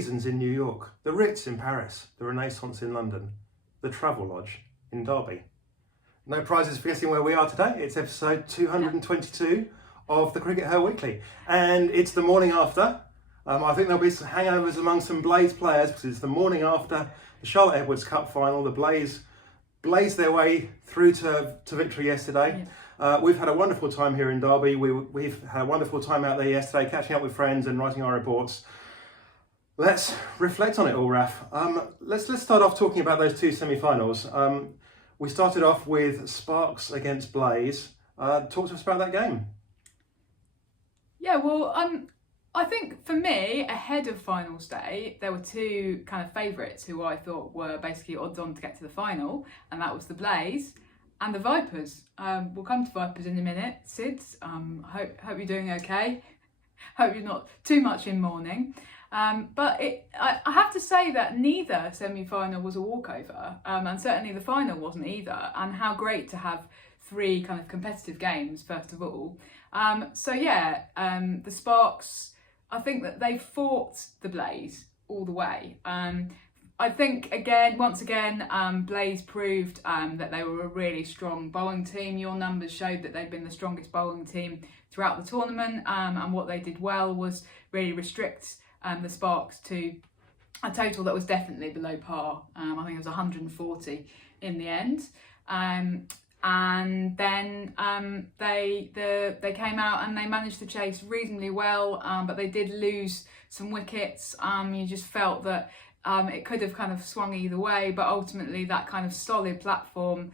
Seasons in New York, the Ritz in Paris, the Renaissance in London, the Travelodge in Derby. No prizes for guessing where we are today. It's episode 222 of the CRICKETher Weekly, and it's the morning after. I think there'll be some hangovers among some Blaze players because it's the morning after the Charlotte Edwards Cup final. The Blaze blazed their way through to victory yesterday. We've had a wonderful time here in Derby. We've had a wonderful time out there yesterday, catching up with friends and writing our reports. Let's reflect on it all, Raf. Let's start off talking about those two semi-finals. We started off with Sparks against Blaze. Talk to us about that game. Yeah, well, I think for me, ahead of finals day, there were two kind of favourites who I thought were basically odds on to get to the final, and that was the Blaze and the Vipers. We'll come to Vipers in a minute. Sid, hope you're doing okay. Hope you're not too much in mourning. But I have to say that neither semi-final was a walkover, and certainly the final wasn't either. And how great to have three kind of competitive games, first of all. The Sparks, I think that they fought the Blaze all the way. I think, once again, Blaze proved that they were a really strong bowling team. Your numbers showed that they'd been the strongest bowling team throughout the tournament, and what they did well was really restrict the Sparks to a total that was definitely below par. I think it was 140 in the end. And then they came out and they managed to chase reasonably well, but they did lose some wickets. You just felt that it could have kind of swung either way, but ultimately that kind of solid platform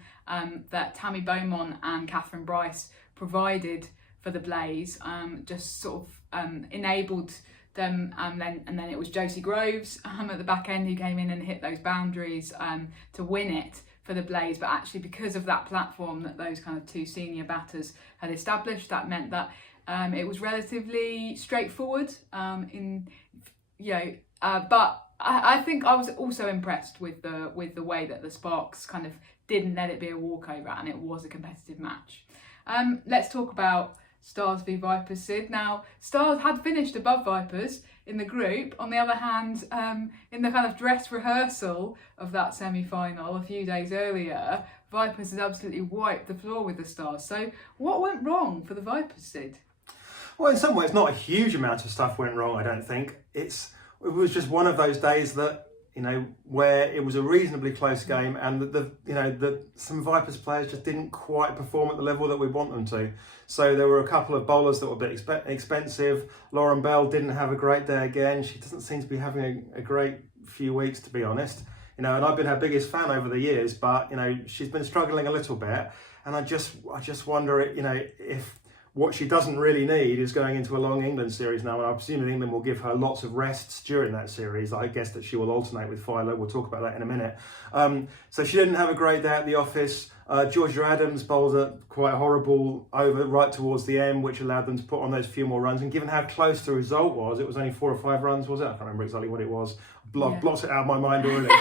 that Tammy Beaumont and Catherine Bryce provided for the Blaze just sort of enabled them, and then it was Josie Groves at the back end who came in and hit those boundaries to win it for the Blaze. But actually, because of that platform that those kind of two senior batters had established, that meant that it was relatively straightforward. But I think I was also impressed with the way that the Sparks kind of didn't let it be a walkover, and it was a competitive match. Let's talk about Stars v Vipers, Sid. Now, Stars had finished above Vipers in the group. On the other hand, in the kind of dress rehearsal of that semi-final a few days earlier, Vipers had absolutely wiped the floor with the Stars. So what went wrong for the Vipers, Sid? Well, in some ways, not a huge amount of stuff went wrong, I don't think. It was just one of those days that, where it was a reasonably close game, and some Vipers players just didn't quite perform at the level that we want them to. So there were a couple of bowlers that were a bit expensive. Lauren Bell didn't have a great day again. She doesn't seem to be having a great few weeks, to be honest. And I've been her biggest fan over the years, but she's been struggling a little bit, and I just wonder, if what she doesn't really need is going into a long England series now, and I presume that England will give her lots of rests during that series. I guess that she will alternate with Philo. We'll talk about that in a minute. So she didn't have a great day at the office. Georgia Adams bowled a quite horrible over right towards the end, which allowed them to put on those few more runs. And given how close the result was, it was only 4 or 5 runs, was it? I can't remember exactly what it was. Blots it out of my mind already.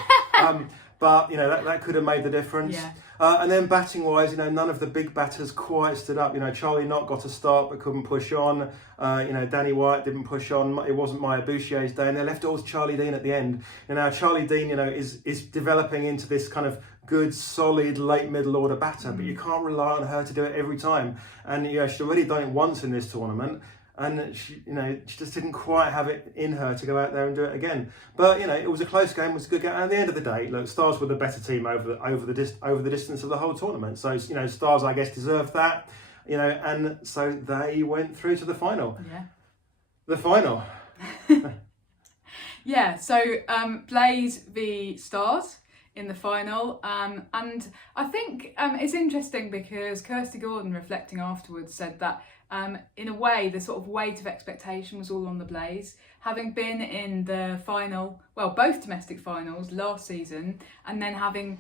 But that could have made the difference. Yeah. And then batting wise, none of the big batters quite stood up. Charlie Knott got a start but couldn't push on. Danny White didn't push on. It wasn't Maya Bouchier's day, and they left it all to Charlie Dean at the end. Now Charlie Dean, is developing into this kind of good, solid late middle order batter, but you can't rely on her to do it every time. And she's already done it once in this tournament. And she just didn't quite have it in her to go out there and do it again. But it was a close game, it was a good game. And at the end of the day, look, Stars were the better team over the distance of the whole tournament. So Stars, I guess, deserved that. And so they went through to the final. Yeah. The final. Yeah. So Blaze v Stars in the final, and I think it's interesting because Kirsty Gordon, reflecting afterwards, said that in a way the sort of weight of expectation was all on the Blaze, having been in the final, well, both domestic finals last season, and then having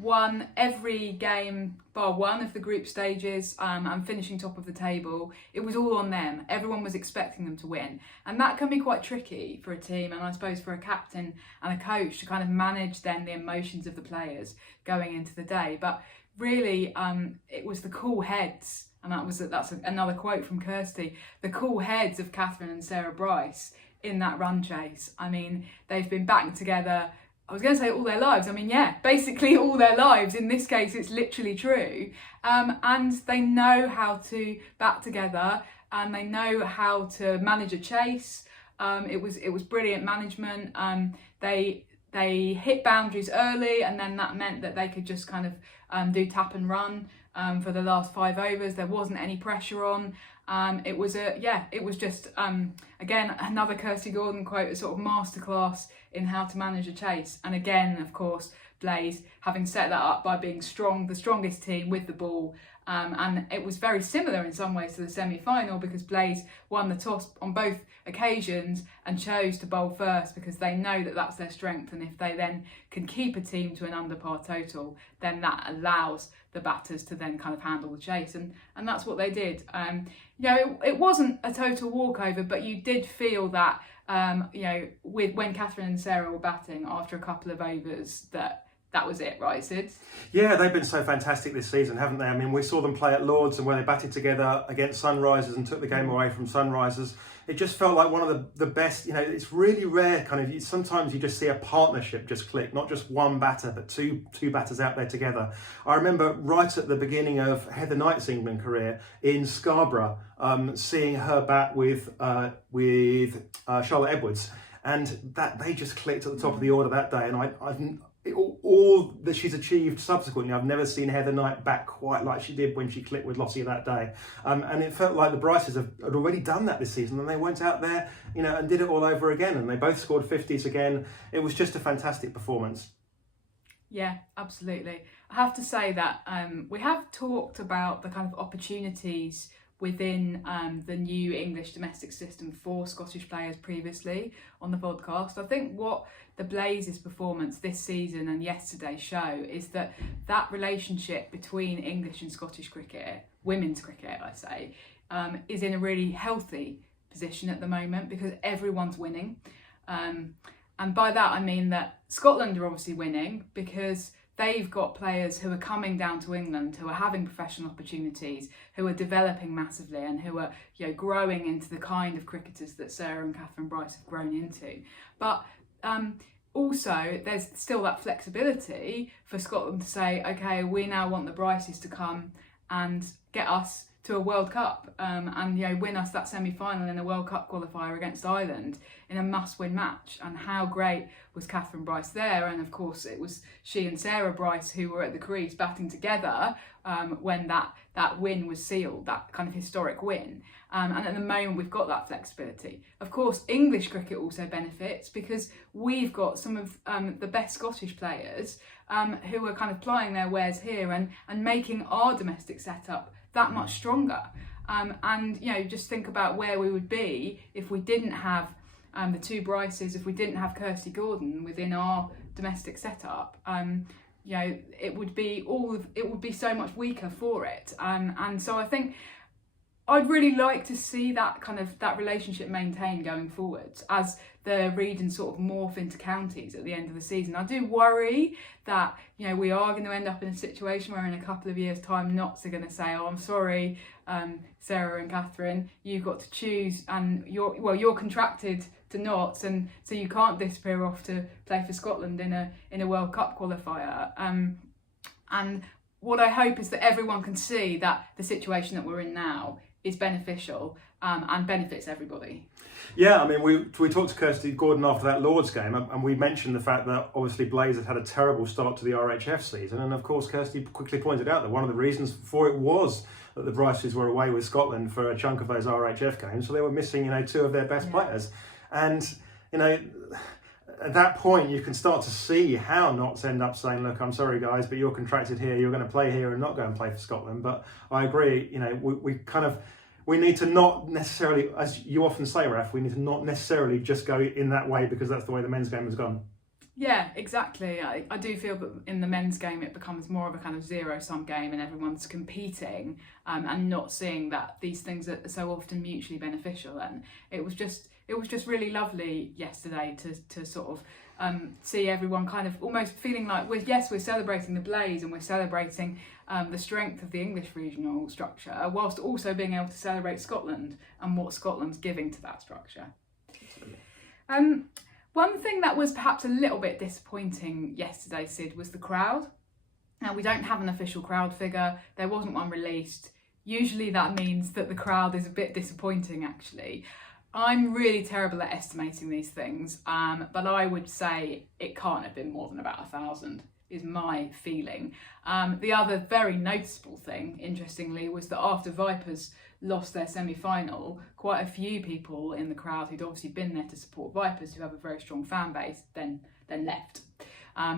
won every game bar one of the group stages and finishing top of the table. It was all on them. Everyone was expecting them to win, and that can be quite tricky for a team, and I suppose for a captain and a coach to kind of manage then the emotions of the players going into the day. But really, it was the cool heads, and that's another quote from Kirsty, the cool heads of Catherine and Sarah Bryce in that run chase. I mean, they've been back together, I was going to say all their lives. I mean, yeah, basically all their lives. In this case, it's literally true. And they know how to back together, and they know how to manage a chase. It was brilliant management. They hit boundaries early, and then that meant that they could just kind of do tap and run for the last 5 overs. There wasn't any pressure on. It was just again another Kirsty Gordon quote, a sort of masterclass in how to manage a chase. And again, of course, Blaze having set that up by being strong, the strongest team with the ball. And it was very similar in some ways to the semi-final, because Blaze won the toss on both occasions and chose to bowl first, because they know that that's their strength, and if they then can keep a team to an under par total, then that allows the batters to then kind of handle the chase, and that's what they did. It wasn't a total walkover, but you did feel that when Catherine and Sarah were batting after a couple of overs, that was it, right, Sid? Yeah, they've been so fantastic this season, haven't they? I mean, we saw them play at Lords, and where they batted together against Sunrisers and took the game away from Sunrisers, it just felt like one of the best. It's really rare, sometimes you just see a partnership just click, not just one batter, but two batters out there together. I remember right at the beginning of Heather Knight's England career in Scarborough, seeing her bat with Charlotte Edwards, and that they just clicked at the top of the order that day. And all that she's achieved subsequently, I've never seen Heather Knight bat quite like she did when she clicked with Lottie that day. And it felt like the Bryces had already done that this season, and they went out there, and did it all over again. And they both scored 50s again. It was just a fantastic performance. Yeah, absolutely. I have to say that we have talked about the kind of opportunities within the new English domestic system for Scottish players previously on the podcast. I think what the Blazes' performance this season and yesterday show is that relationship between English and Scottish cricket, women's cricket I say, is in a really healthy position at the moment, because everyone's winning. And by that I mean that Scotland are obviously winning because they've got players who are coming down to England, who are having professional opportunities, who are developing massively, and who are growing into the kind of cricketers that Sarah and Catherine Bryce have grown into. But also, there's still that flexibility for Scotland to say, okay, we now want the Bryces to come and get us to a World Cup and win us that semi-final in a World Cup qualifier against Ireland in a must-win match. And how great was Catherine Bryce there? And of course it was she and Sarah Bryce who were at the crease batting together when that win was sealed, that kind of historic win. And at the moment we've got that flexibility. Of course English cricket also benefits because we've got some of the best Scottish players who are kind of plying their wares here and making our domestic setup that much stronger. And just think about where we would be if we didn't have the two Bryces, if we didn't have Kirsty Gordon within our domestic setup. It would be so much weaker for it. And so I think I'd really like to see that relationship maintained going forwards as the regions sort of morph into counties at the end of the season. I do worry that we are going to end up in a situation where in a couple of years' time Notts are going to say, "Oh, I'm sorry, Sarah and Catherine, you've got to choose, and you're contracted to Notts, and so you can't disappear off to play for Scotland in a World Cup qualifier." And what I hope is that everyone can see that the situation that we're in now is beneficial and benefits everybody. Yeah, I mean, we talked to Kirsty Gordon after that Lords game, and we mentioned the fact that obviously Blaze had a terrible start to the RHF season, and of course Kirsty quickly pointed out that one of the reasons for it was that the Bryces were away with Scotland for a chunk of those RHF games, so they were missing two of their best players. And at that point you can start to see how Notts end up saying, "Look, I'm sorry guys, but you're contracted here, you're going to play here and not go and play for Scotland." But I agree, we need to not necessarily, as you often say, Raf, we need to not necessarily just go in that way because that's the way the men's game has gone. Yeah, exactly. I do feel that in the men's game it becomes more of a kind of zero-sum game and everyone's competing and not seeing that these things are so often mutually beneficial. And it was just really lovely yesterday to sort of see everyone kind of almost feeling like we're celebrating the Blaze and we're celebrating the strength of the English regional structure, whilst also being able to celebrate Scotland and what Scotland's giving to that structure. Absolutely. One thing that was perhaps a little bit disappointing yesterday, Sid, was the crowd. Now, we don't have an official crowd figure. There wasn't one released. Usually that means that the crowd is a bit disappointing, actually. I'm really terrible at estimating these things, but I would say it can't have been more than about 1,000, is my feeling. The other very noticeable thing, interestingly, was that after Vipers lost their semi-final, quite a few people in the crowd who'd obviously been there to support Vipers, who have a very strong fan base, then left.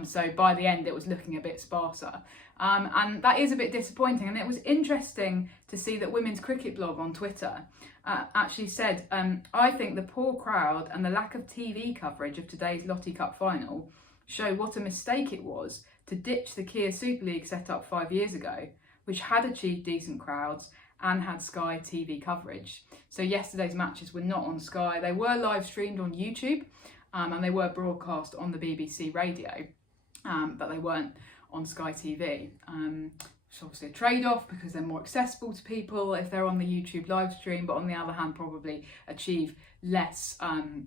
So by the end, it was looking a bit sparser. And that is a bit disappointing. And it was interesting to see that Women's Cricket Blog on Twitter actually said, I think the poor crowd and the lack of TV coverage of today's Lottie Cup final show what a mistake it was to ditch the Kia Super League set up 5 years ago, which had achieved decent crowds and had Sky TV coverage. So yesterday's matches were not on Sky. They were live streamed on YouTube, and they were broadcast on the BBC radio, but they weren't on Sky TV. It's obviously a trade-off because they're more accessible to people if they're on the YouTube live stream, but on the other hand probably achieve less kind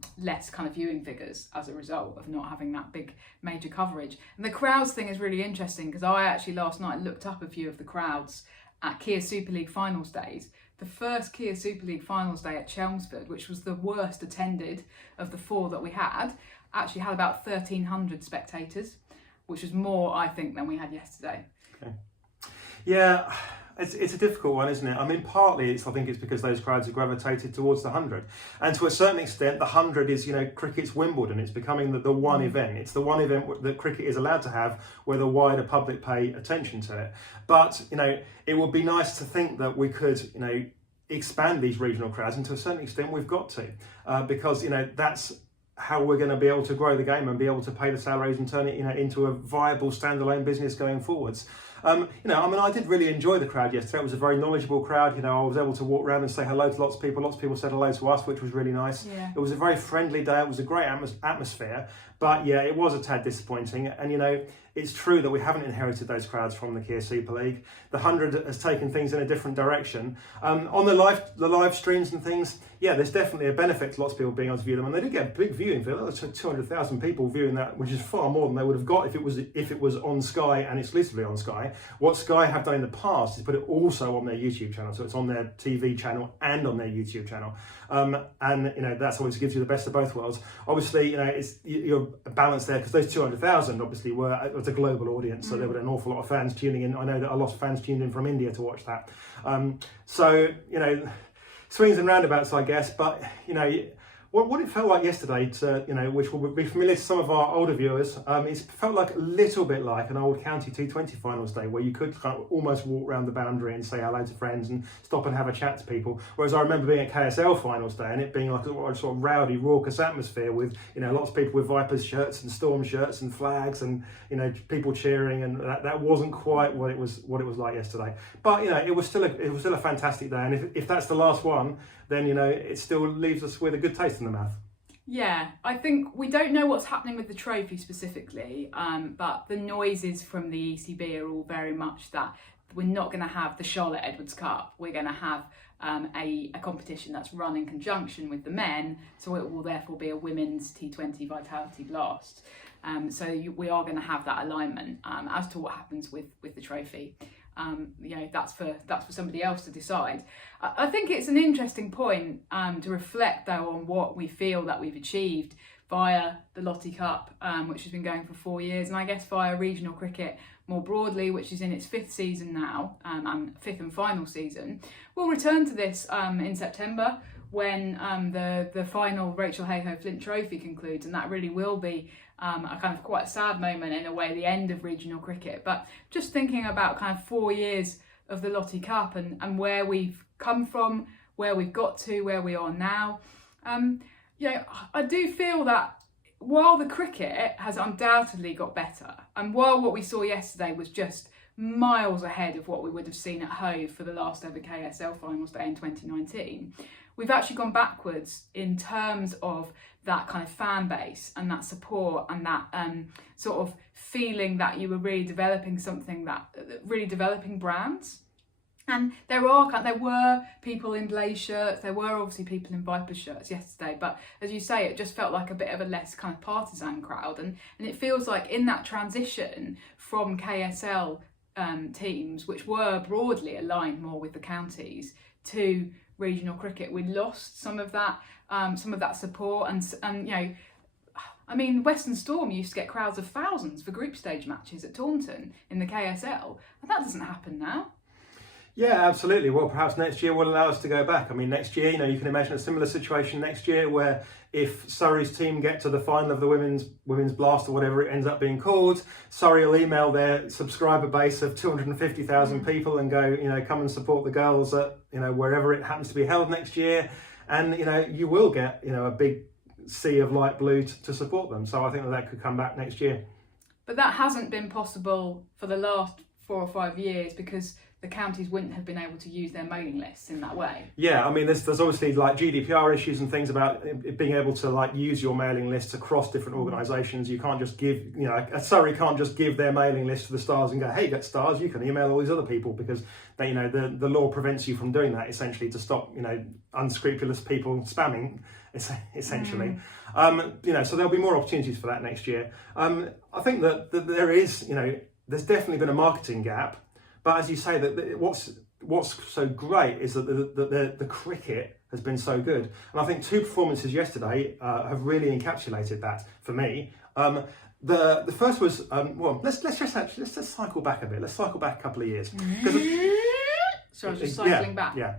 of viewing figures as a result of not having that big major coverage. And the crowds thing is really interesting because I actually last night looked up a few of the crowds at Kia Super League finals days. The first Kia Super League finals day at Chelmsford, which was the worst attended of the 4 that we had, actually had about 1,300 spectators, which was more, I think, than we had yesterday. Okay. Yeah, it's a difficult one, isn't it? I mean, partly I think it's because those crowds have gravitated towards the 100. And to a certain extent, the 100 is, cricket's Wimbledon. It's becoming the one event. It's the one event that cricket is allowed to have where the wider public pay attention to it. But, it would be nice to think that we could, expand these regional crowds. And to a certain extent, we've got to. Because, that's how we're going to be able to grow the game and be able to pay the salaries and turn it, into a viable standalone business going forwards. I did really enjoy the crowd yesterday. It was a very knowledgeable crowd. I was able to walk around and say hello to lots of people. Lots of people said hello to us, which was really nice. Yeah. It was a very friendly day. It was a great atmosphere. But yeah, it was a tad disappointing. And it's true that we haven't inherited those crowds from the Kia Super League. The 100 has taken things in a different direction. On the live streams and things, yeah, there's definitely a benefit to lots of people being able to view them, and they did get a big viewing figure. There was 200,000 people viewing that, which is far more than they would have got if it was on Sky and exclusively on Sky. What Sky have done in the past is put it also on their YouTube channel, so it's on their TV channel and on their YouTube channel, and that's always gives you the best of both worlds. Obviously, you're balanced there because those 200,000 obviously was a global audience, so there were an awful lot of fans tuning in. I know that a lot of fans tuned in from India to watch that. Swings and roundabouts, I guess, but what it felt like yesterday, which will be familiar to some of our older viewers, it felt like a little bit like an old county T20 finals day where you could kind of almost walk around the boundary and say hello to friends and stop and have a chat to people. Whereas I remember being at KSL finals day and it being like a sort of rowdy, raucous atmosphere with lots of people with Vipers shirts and Storm shirts and flags and people cheering, and that wasn't quite what it was like yesterday. But it was still a fantastic day, and if that's the last one, then it still leaves us with a good taste in the mouth. Yeah, I think we don't know what's happening with the trophy specifically, but the noises from the ECB are all very much that we're not going to have the Charlotte Edwards Cup. We're going to have a competition that's run in conjunction with the men, so it will therefore be a women's T20 Vitality Blast. So we are going to have that alignment as to what happens with the trophy. That's for somebody else to decide. I think it's an interesting point to reflect though on what we feel that we've achieved via the Lottie Cup, which has been going for 4 years, and I guess via regional cricket more broadly, which is in its 5th season now, and 5th and final season. We'll return to this in September when the final Rachel Hayhoe Flint Trophy concludes, and that really will be a kind of quite a sad moment in a way, the end of regional cricket. But just thinking about kind of 4 years of the Lottie Cup and where we've come from, where we've got to, where we are now, I do feel that while the cricket has undoubtedly got better, and while what we saw yesterday was just miles ahead of what we would have seen at Hove for the last ever KSL finals day in 2019, we've actually gone backwards in terms of that kind of fan base and that support and that sort of feeling that you were really developing something really developing brands. And there were people in Blaze shirts, there were obviously people in Vipers shirts yesterday, but as you say, it just felt like a bit of a less kind of partisan crowd, and it feels like in that transition from KSL teams, which were broadly aligned more with the counties, to regional cricket, we lost some of that support, and you know, I mean, Western Storm used to get crowds of thousands for group stage matches at Taunton in the KSL, and that doesn't happen now. Yeah, absolutely. Well, perhaps next year will allow us to go back. I mean, next year, you know, you can imagine a similar situation next year where if Surrey's team get to the final of the women's blast or whatever it ends up being called, Surrey will email their subscriber base of 250,000 people and go, you know, come and support the girls at, you know, wherever it happens to be held next year. And, you know, you will get, you know, a big sea of light blue to support them. So I think that could come back next year. But that hasn't been possible for the last 4 or 5 years because the counties wouldn't have been able to use their mailing lists in that way. Yeah, I mean, there's obviously like GDPR issues and things about being able to like use your mailing lists across different organisations. You can't just give, you know, Surrey can't just give their mailing list to the Stars and go, hey, get Stars, you can email all these other people, because they, you know, the law prevents you from doing that, essentially, to stop, you know, unscrupulous people spamming, essentially. You know, so there'll be more opportunities for that next year. I think that there is, you know, there's definitely been a marketing gap. But as you say, that what's so great is that the cricket has been so good, and I think 2 performances yesterday have really encapsulated that for me. The first was well, let's just cycle back a bit. Let's cycle back a couple of years. So I was just cycling back. Yeah.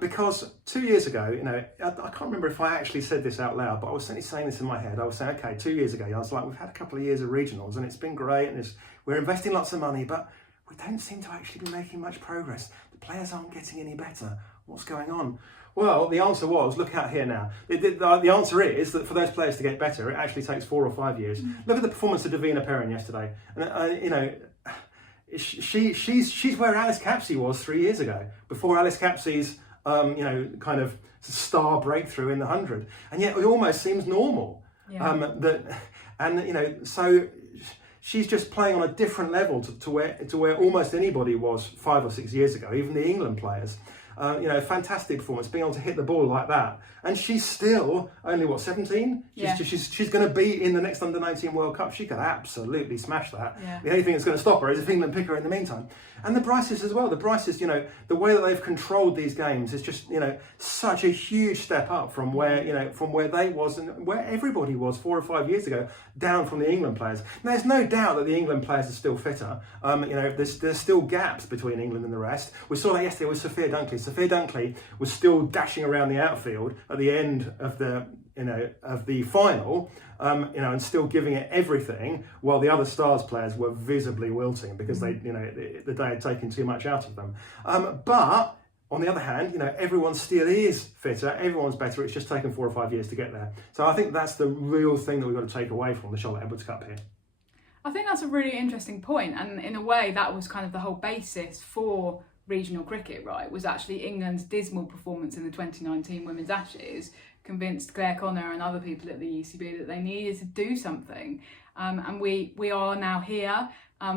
Because 2 years ago, you know, I can't remember if I actually said this out loud, but I was certainly saying this in my head. I was saying, okay, 2 years ago, I was like, we've had a couple of years of regionals, and it's been great, and we're investing lots of money, but we don't seem to actually be making much progress. The players aren't getting any better. What's going on? Well, the answer was, look out here now. The answer is that for those players to get better, it actually takes 4 or 5 years. Look at the performance of Davina Perrin yesterday. And, you know, she's where Alice Capsey was 3 years ago, before Alice Capsey's, you know, kind of star breakthrough in the 100. And yet it almost seems normal. Yeah. And, you know, so she's just playing on a different level to where almost anybody was 5 or 6 years ago, even the England players. You know, fantastic performance, being able to hit the ball like that. And she's still only, what, 17? She's going to be in the next Under-19 World Cup. She could absolutely smash that. Yeah. The only thing that's going to stop her is if England pick her in the meantime. And the Bryces as well. The Bryces, you know, the way that they've controlled these games is just, you know, such a huge step up from where, you know, from where they was and where everybody was 4 or 5 years ago, down from the England players. Now, there's no doubt that the England players are still fitter. You know, there's still gaps between England and the rest. We saw that yesterday with Sophia Dunkley. Sophia Dunkley was still dashing around the outfield at the end of the, you know, of the final, you know, and still giving it everything, while the other Stars players were visibly wilting because they, you know, the day had taken too much out of them. But on the other hand, you know, everyone still is fitter, everyone's better. It's just taken 4 or 5 years to get there. So I think that's the real thing that we've got to take away from the Charlotte Edwards Cup here. I think that's a really interesting point, and in a way that was kind of the whole basis for regional cricket, right, was actually England's dismal performance in the 2019 Women's Ashes convinced Claire Connor and other people at the ECB that they needed to do something. And we are now here.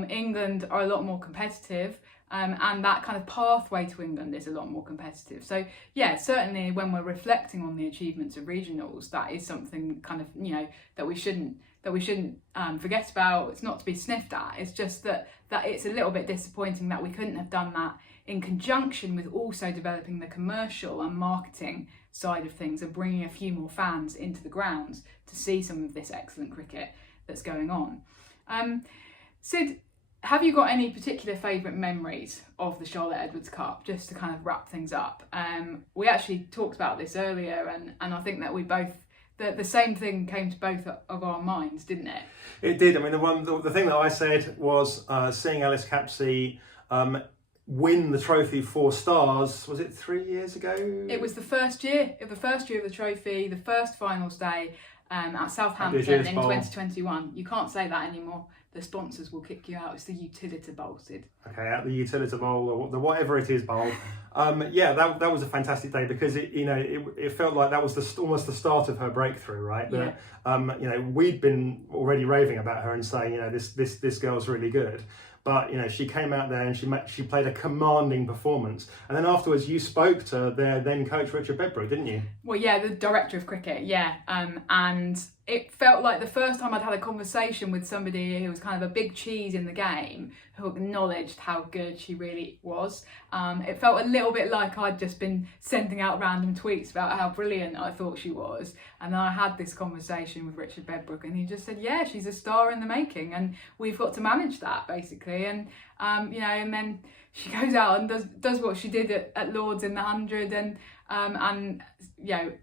England are a lot more competitive, and that kind of pathway to England is a lot more competitive. So yeah, certainly when we're reflecting on the achievements of regionals, that is something kind of, you know, that we shouldn't forget about. It's not to be sniffed at. It's just that it's a little bit disappointing that we couldn't have done that in conjunction with also developing the commercial and marketing side of things and bringing a few more fans into the grounds to see some of this excellent cricket that's going on. Sid, have you got any particular favourite memories of the Charlotte Edwards Cup, just to kind of wrap things up? We actually talked about this earlier, and I think that we both, the same thing came to both of our minds, didn't it? It did. I mean, the thing that I said was seeing Alice Capsey win the trophy for Stars. Was it 3 years ago? It was the first year of the trophy, the first finals day at Southampton in 2021. You can't say that anymore. The sponsors will kick you out. It's the Utilita Bowl, Sid. Okay, at the Utilita Bowl, or the whatever it is bowl. Yeah, that was a fantastic day, because it felt like that was almost the start of her breakthrough, right? Yeah. You know, we'd been already raving about her and saying, you know, this girl's really good. but she came out there and she played a commanding performance. And then afterwards, you spoke to their then coach Richard Bedbrook, didn't you? Well, yeah, the director of cricket, yeah, and it felt like the first time I'd had a conversation with somebody who was kind of a big cheese in the game, who acknowledged how good she really was. It felt a little bit like I'd just been sending out random tweets about how brilliant I thought she was, and then I had this conversation with Richard Bedbrook, and he just said, yeah, she's a star in the making, and we've got to manage that, basically. And and then she goes out and does what she did at Lords in the 100, and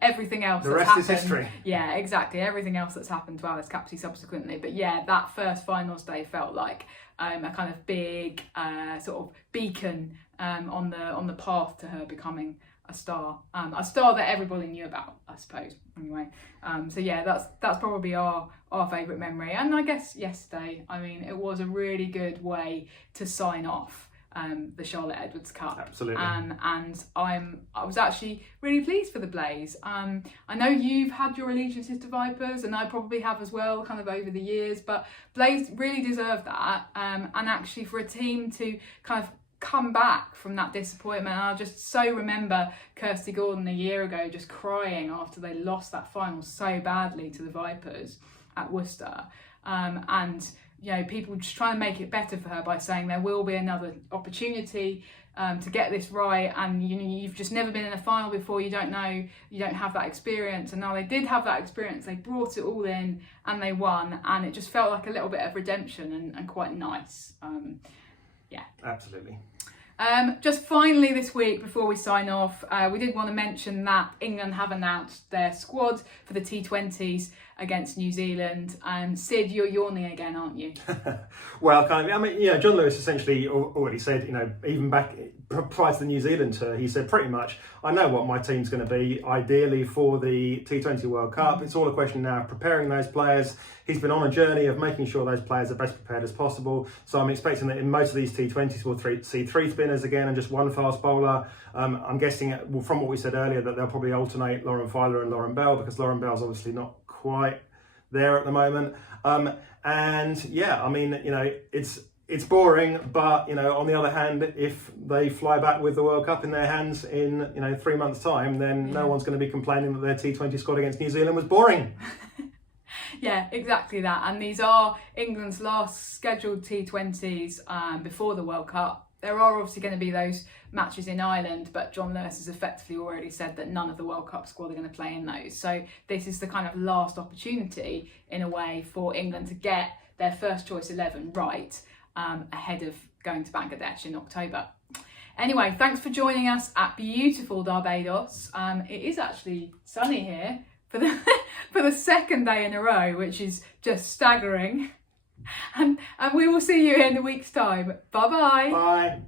everything else the that's rest happened. is history. Yeah, exactly. Everything else that's happened to Alice Capsey subsequently. But yeah, that first finals day felt like a kind of big sort of beacon on the path to her becoming a star that everybody knew about, I suppose. Anyway, so yeah, that's probably our favourite memory. And I guess yesterday, I mean, it was a really good way to sign off the Charlotte Edwards Cup. Absolutely. And I was actually really pleased for the Blaze. I know you've had your allegiances to Vipers, and I probably have as well, kind of over the years, but Blaze really deserved that. And actually for a team to kind of come back from that disappointment, and I just so remember Kirsty Gordon a year ago just crying after they lost that final so badly to the Vipers at Worcester. And people just trying to make it better for her by saying there will be another opportunity to get this right, and you've just never been in a final before, you don't know, you don't have that experience. And now they did have that experience, they brought it all in and they won, and it just felt like a little bit of redemption and quite nice. Yeah, absolutely. Just finally this week, before we sign off, we did want to mention that England have announced their squad for the T20s against New Zealand. Sid, you're yawning again, aren't you? Well, kind of. I mean, John Lewis essentially already said, even back prior to the New Zealand tour, he said pretty much, I know what my team's going to be, ideally for the T20 World Cup. It's all a question now of preparing those players. He's been on a journey of making sure those players are best prepared as possible. So I'm expecting that in most of these T20s we'll see three spinners again and just one fast bowler. I'm guessing, from what we said earlier, that they'll probably alternate Lauren Filer and Lauren Bell, because Lauren Bell's obviously not quite there at the moment. And yeah, I mean, it's boring, but on the other hand, if they fly back with the World Cup in their hands in 3 months' time, then no one's going to be complaining that their T20 squad against New Zealand was boring. Yeah, exactly that. And these are England's last scheduled T20s before the World Cup. There are obviously going to be those matches in Ireland, but John Lewis has effectively already said that none of the World Cup squad are going to play in those. So this is the kind of last opportunity, in a way, for England to get their first choice 11 right ahead of going to Bangladesh in October. Anyway, thanks for joining us at beautiful Barbados. It is actually sunny here for the second day in a row, which is just staggering. And we will see you in a week's time. Bye-bye. Bye.